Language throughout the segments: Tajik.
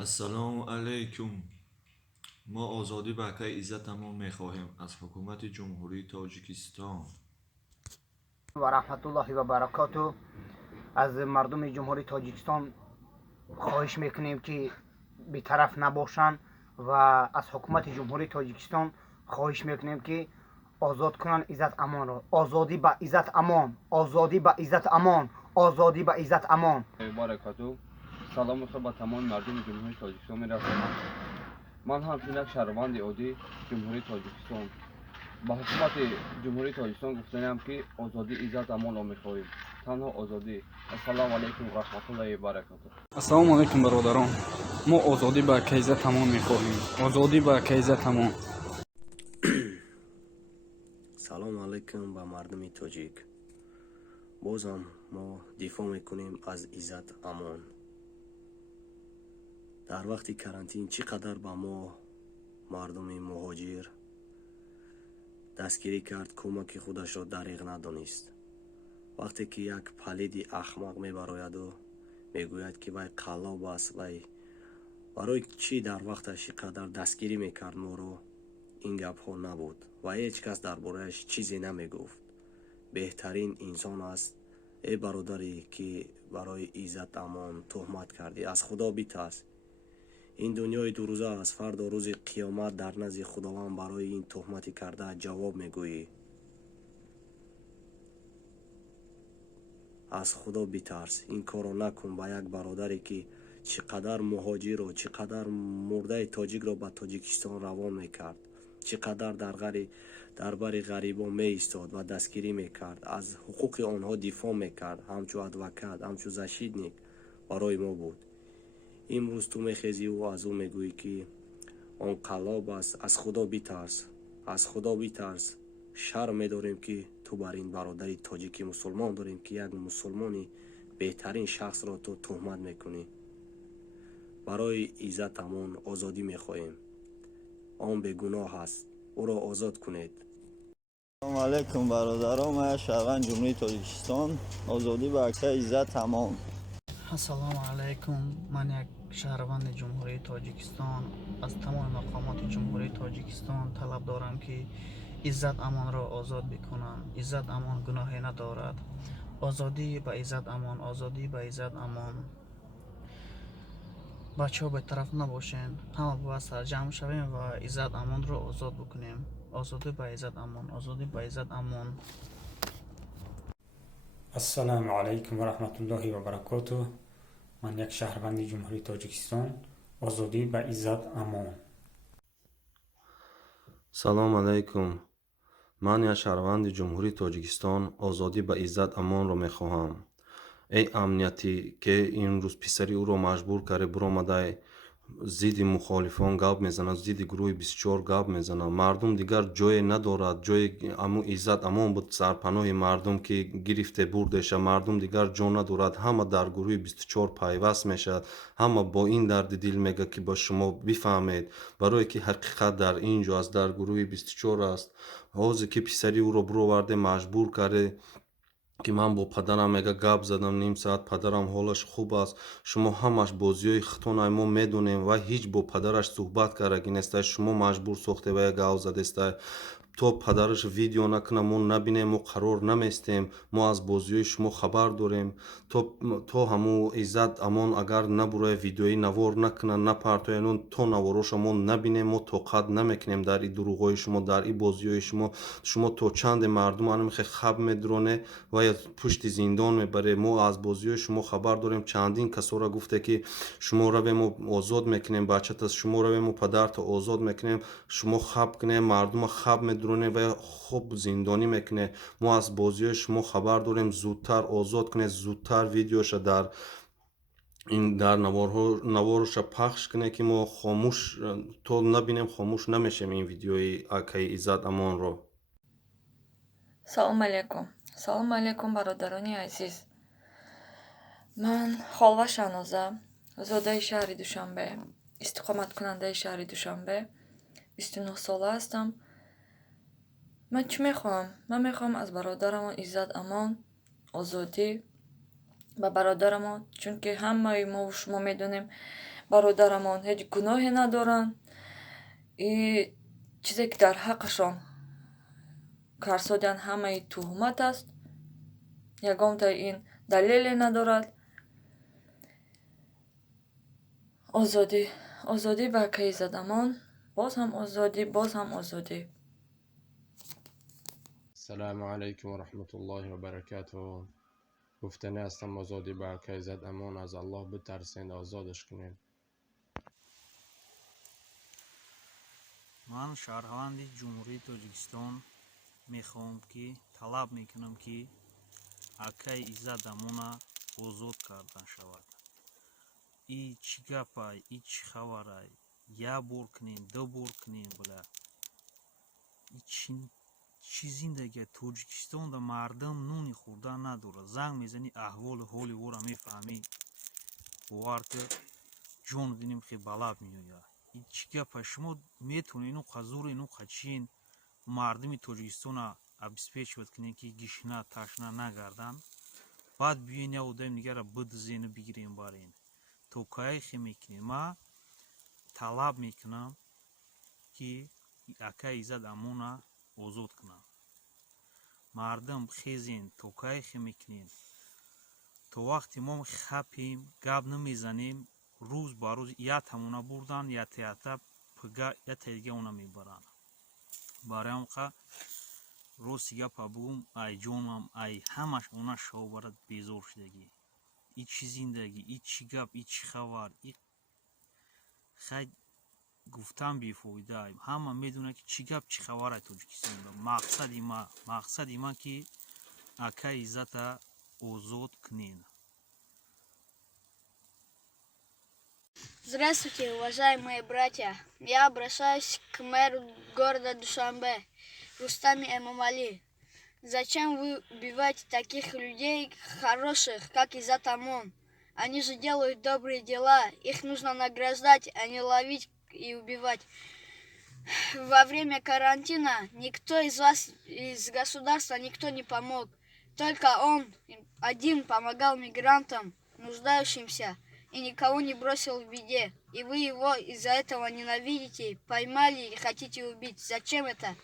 السلام علیکم. ما آزادی بقای عزت امون میخواهیم از حکومت جمهوری تاجیکستان. و رحمت الله و برکاته. از مردم جمهوری تاجیکستان خواهش میکنیم که بی‌طرف نباشند و از حکومت جمهوری تاجیکستان خواهش میکنیم که آزاد کنن عزت امان را. آزادی به عزت امان، آزادی به عزت امان، آزادی به عزت امان. برکاته. سلام خود به تمام مردم جمهوری تاجیکستان می‌رساند. من همچون یک شهروند عادی جمهوری تاجیکستان به حکومت جمهوری تاجیکستان گفتم که آزادی عزت امان را می‌خواهیم. تنها آزادی. السلام علیکم و رحمت الله و برکاته. السلام علیکم برادران. ما آزادی با عزت امون می‌خواهیم. آزادی با عزت امون. سلام علیکم به مردم تاجیک. بازم ما دفاع میکنیم از عزت امان. در وقت کرانتین چقدر با ما مردم مهاجر دستگیری کرد، کمک خودش را دریغ ندانست. وقتی که یک پلید احمق میبراید و میگوید که وای قلاب است، وای برای چی در وقتش قدر دستگیری میکرد ما رو، این گپ ها نبود و هیچ کس درباره‌اش چیزی نمیگفت. بهترین انسان است ای برادری که برای عزت امان تهمت کردی. از خدا بترس. این دنیای دو روزه است. فردا روز قیامت در نزد خداوند برای این تهمتی کرده جواب میگویی. از خدا بترس. این کارو نکن با یک برادری که چقدر مهاجر و چقدر مرده تاجیک را به تاجیکستان روان میکرد، چقدر در بر غریبان می ایستاد و دستگیری میکرد، از حقوق آنها دفاع میکرد، همچو ادوکات، همچو زشیدنیک برای ما بود. امروز تو میخیزی و از او میگویی که آن قلاب است. از خدا بترس. از خدا بترس. شرم میداریم که تو بر این برادری تاجیکی مسلمان داریم که یک مسلمانی بهترین شخص را تو تهمت میکنی. برای عزت امان آزادی میخواهیم. آن بیگناه است. او را آزاد کنید. سلام علیکم برادران. من شهروند جمهوری تاجیکستان. آزادی به عزت امان. السلام علیکم. من یک شهروند جمهوری تاجیکستان از تمام مقامات جمهوری تاجیکستان طلب دارم که عزت امان را آزاد بکنند. عزت امان گناهی ندارد. آزادی به عزت امان، آزادی به عزت امان. بچه ها به طرف نباشین، همه با سرجمع شویم و عزت امان را آزاد بکنیم. آزادی به عزت امان، آزادی به عزت امان. السلام علیکم و رحمت الله و برکاته. من یک شهروند جمهوری تاجیکستان. آزادی به عزت امان. سلام علیکم. من یک شهروند جمهوری تاجیکستان آزادی به عزت امان را میخواهم. ای امنیتی که این روز پسری او را مجبور کرده برآمده ضد مخالفان گپ میزنه، ضد گروه 24 گپ میزنه. مردم دیگر جای ندارد. جای امو عزت امان بود، سرپناه مردم که گرفته بردش. مردم دیگر جا ندارد. همه در گروه 24 پیوست میشد. همه با این درد دل میگه که با شما بفهمید، برای که حقیقت در اینجا است، در گروه 24 است. حوزه که پسری او را برآورده مجبور کرده که من با پدرم میگه گپ زدم نیم ساعت، پدرم حالش خوب است. شما همش بازیای خطانه ما میدونیم و هیچ با پدرش صحبت کرده نیست. شما مجبور ساخته و گپ زده است. تو پدرش ویدیو نکنه ما نبینیم، ما قرار نمیستیم. ما از بازیای شما خبر داریم. تو همو عزت امان اگر نبروی ویدیویی نوار نکنه نپرتوینون، تو نواروش ما نبینیم. ما طاقت نمیکنیم در این دروغای شما، در این بازیای شما تو چند مردم انمیخه خب میدرونه و یا پشت زندان میبره. ما از بازیای شما خبر داریم. چندین کسا را گفته که شما رو ما آزاد میکنیم، بچت از شما رو ما پدرت آزاد میکنیم، شما خب کنه مردم خب میدرونه و خوب زندانی میکنه. ما از بازیای شما خبر داریم. زودتر آزاد کنه، زودتر ویدیوش در نوارش پخش کنه که ما خاموش تو نبینیم، خاموش نمیشیم این ویدیوی اکی عزت امان رو. салом алейкум бародарони азиз. ман холва шаноза, зодаи шаҳри душанбе, истиқоматкунандаи шаҳри душанбе, 29 сола ҳастам. ман чӣ мехоҳам? ман мехоҳам аз бародарамон иззат амон озодӣ ба бародарамон, чунки ҳамаи мо шумо медонем бародарамон ҳеҷ гуноҳе надоранд. И чизе ки дар ҳаққашон карсодиянд ҳамаи туҳмат аст. ягонта ин далеле надорад. озодӣ ба акаи Иззат Амон, боз ҳам озодӣ, боз ҳам озодӣ. السلام علیکم و رحمت الله و برکاته. گفتنی هستم آزادی به که ایزد امان از الله بترسین آزادش کنین. من شهروند جمهوری تاجیکستان میخوام که طلب میکنم که акаи Иззат Амона озод кардан шавад. И чӣ гапай, и чӣ хабарай? Як бор кунем, ду бор кунем буда. Чӣ зиндагия Тоҷикистонда мардам нуни хӯрдан надорад. Занг мезани аҳволи ҳоли вора мефаҳмӣ. бовар ки ҷон динем хе балаб меояд. И чӣ гапай? Шумо метавонед ину қазур ину қачин мардуми Тоҷикистона обеспечивад кунем ки гишна ташна нагардан. баъд биёен як одаи дигара бидузену бигирем барен. То кае хе мекунем? ма талаб мекунам ки акаи Иззат Амона озод кунам. мардам хезен, то кае хе мекунем? то вақте мо хапем, гап намезанем, рӯз ба рӯз я тамона бурдан, я теата пуга, я тайга она мебаранд. барои ҳамқа рости гапа бугум, ай ҷонам, ай ҳамаш она шав барад безор шудагӣ. И чӣ зиндагӣ, и чӣ гап, и чӣ хабар? хай гуфтан бефоида. ҳама медонад ки чӣ гап, чӣ хабар ай Тоҷикистонда. мақсади ман ки акаи Иззата озод кунен. Здравствуйте, уважаемые братья. Я обращаюсь к мэру города Душанбе, Рустаме Эмомали. Зачем вы убиваете таких людей хороших, как Иззат Амон? Они же делают добрые дела, их нужно награждать, а не ловить и убивать. Во время карантина никто из вас, из государства, никто не помог. Только он один помогал мигрантам, нуждающимся, и никого не бросил в беде. И вы его из-за этого ненавидите, поймали и хотите убить. Зачем это?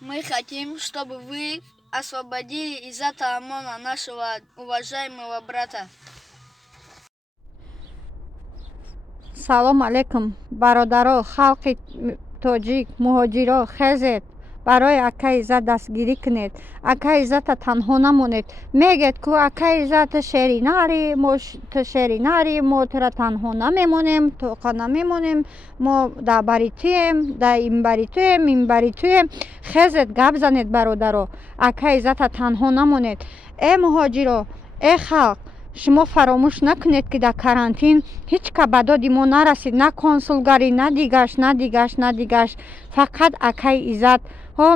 Мы хотим, чтобы вы освободили Иззата Амона, нашего уважаемого брата. салом алейкум бародаро, халқи тоҷик, муҳоҷиро, хезед барои акаи Иззат дастгирӣ кунед. акаи Иззата танҳо намонед. мегед ку акаи Иззат шери нари, ту шери нари, мо тура танҳо намемонем, тоқа намемонем, мо да бари туем, да ин бари туем, ин бари туем. хезед гап занед бародаро, акаи Иззата танҳо намонед. муҳоҷиро, халқ, шумо фаромӯш накунед ки дар карантин ҳеҷ ка ба доди мо нарасид, на консулгарӣ, на дигаш. фақат акаи Иззат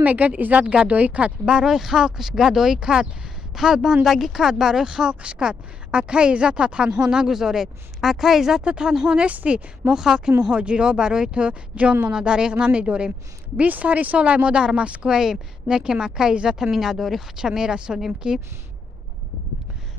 мегӯяд Иззат гадоӣ кард, барои халқиш гадоӣ кард, талбандагӣ кард, барои халқиш кард. акаи Иззата танҳо нагузоред. акаи Иззата танҳо нестӣ. мо халқи муҳоҷиро барои ту ҷонмона дареғ намедорем. 20 сари солай мо дар Москваем, не кем акаи Иззата минадорӣ худша мерасонем ки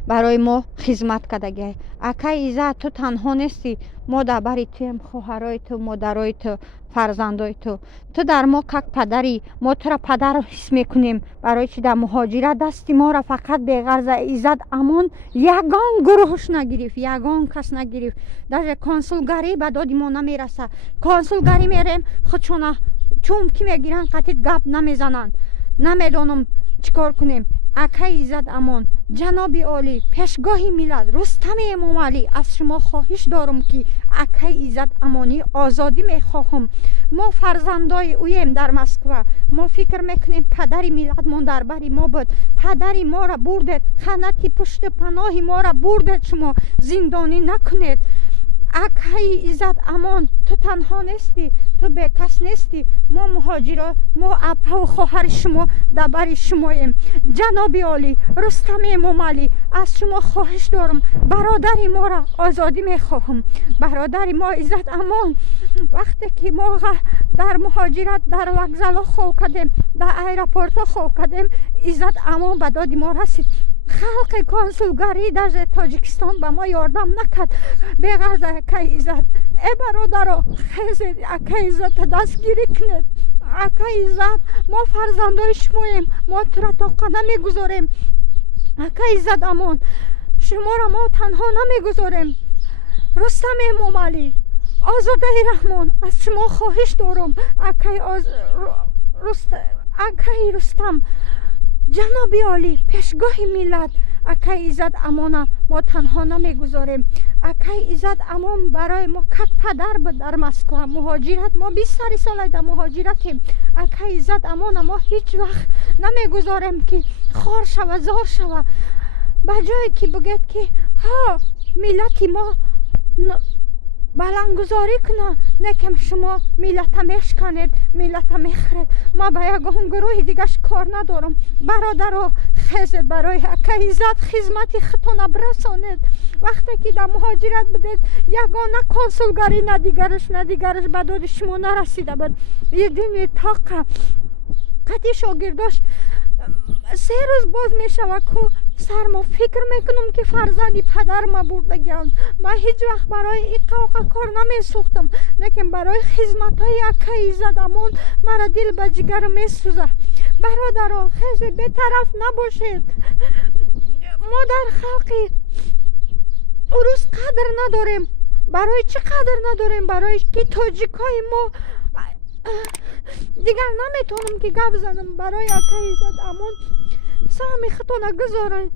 барои мо хизмат кардагӣ. акаи Иззат, ту танҳо нестӣ. мо дар бари туем, хоҳарои ту, модарои ту, фарзандои ту. ту дар мо как падарӣ. мо тура падар ҳис мекунем, барои чи дар муҳоҷират дасти моро фақат беғарза Иззат Амон ягон гурӯҳш нагирифт, ягон кас нагирифт. даже консулгарӣ ба доди мо намераса. консулгарӣ мерем, худшона чум ки мегиранд қатъи гап намезананд. намедонам чикор кунем. акаи Иззат Амон, ҷаноби олӣ, пешгоҳи миллат, Рустами Эмомалӣ, аз шумо хоҳиш дорам ки акаи Иззат Амонӣ озодӣ мехоҳам. мо фарзандои ӯем дар Москва. мо фикр мекунем падари миллатмон дар бари мо буд. падари моро бурдед, қанати пушту паноҳи моро бурдед. шумо зиндонӣ накунед. акаи Иззат Амон, ту танҳо нестӣ. ту تو به کس نیستی. ما مهاجرا، ما اپا و خواهر شما در بر شماییم. جناب عالی رستم امامعلی، از شما خواهش دارم برادر ما را آزادی میخواهم. برادر ما عزت امان، وقتی که ما در مهاجرت در وکزلا خواه کردیم، در ایرپورت خواه کردیم، عزت امان به داد ما رسید. خلق کنسولگری در تاجیکستان به ما یاردم نکرد بغرض اکای عزت. ای برادرها خیزید اکای عزت دستگیری کنید. اکای عزت ما فرزندای شماییم، ما تو را تاقه نمیگذاریم. اکای عزت امان شما را ما تنها نمیگذاریم. رستم امامعلی، آزاده رحمان، از شما خواهش دارم. اکای رستم، جناب عالی پیشگاه ملت، اکای عزت امان ما تنها نمیگذاریم. اکای عزت امان برای ما کک پدر بود در مسکو مهاجرت. ما 20 سال در مهاجرتیم. اکای عزت امان ما هیچ وقت نمیگذاریم که خار شوه زار شوه. به جایی که بگید که ها ملت ما بلندگذاری کنه، نکم شما ملت میشکنید، ملت میخرید. ما به یگان گروه دیگرش کار ندارم. برادرها خیزید برای اکای عزت خدمت خودتان برسانید. وقتی که در مهاجرت بدید یگانه کنسولگری ندیگرش به داد شما نرسیده بود. یه دین تاقه قطعی شاگرداش 3 روز باز میشوه که سر ما فکر میکنم که فرزندی پدر ما بردگیان. ما هیچ وقت برای این قوقه کار نمیسوختم، لیکن برای خدمت های اکای عزت امان مرا دل به جگر میسوزه. برادرها خیلی بی‌طرف نباشید. ما در خلقی عروس قدر نداریم. برای چی قدر نداریم؟ برای که تاجیکای ما دیگر نمیتونم که گپ زنم. برای اکای عزت امان سهمی خودتان گذارید.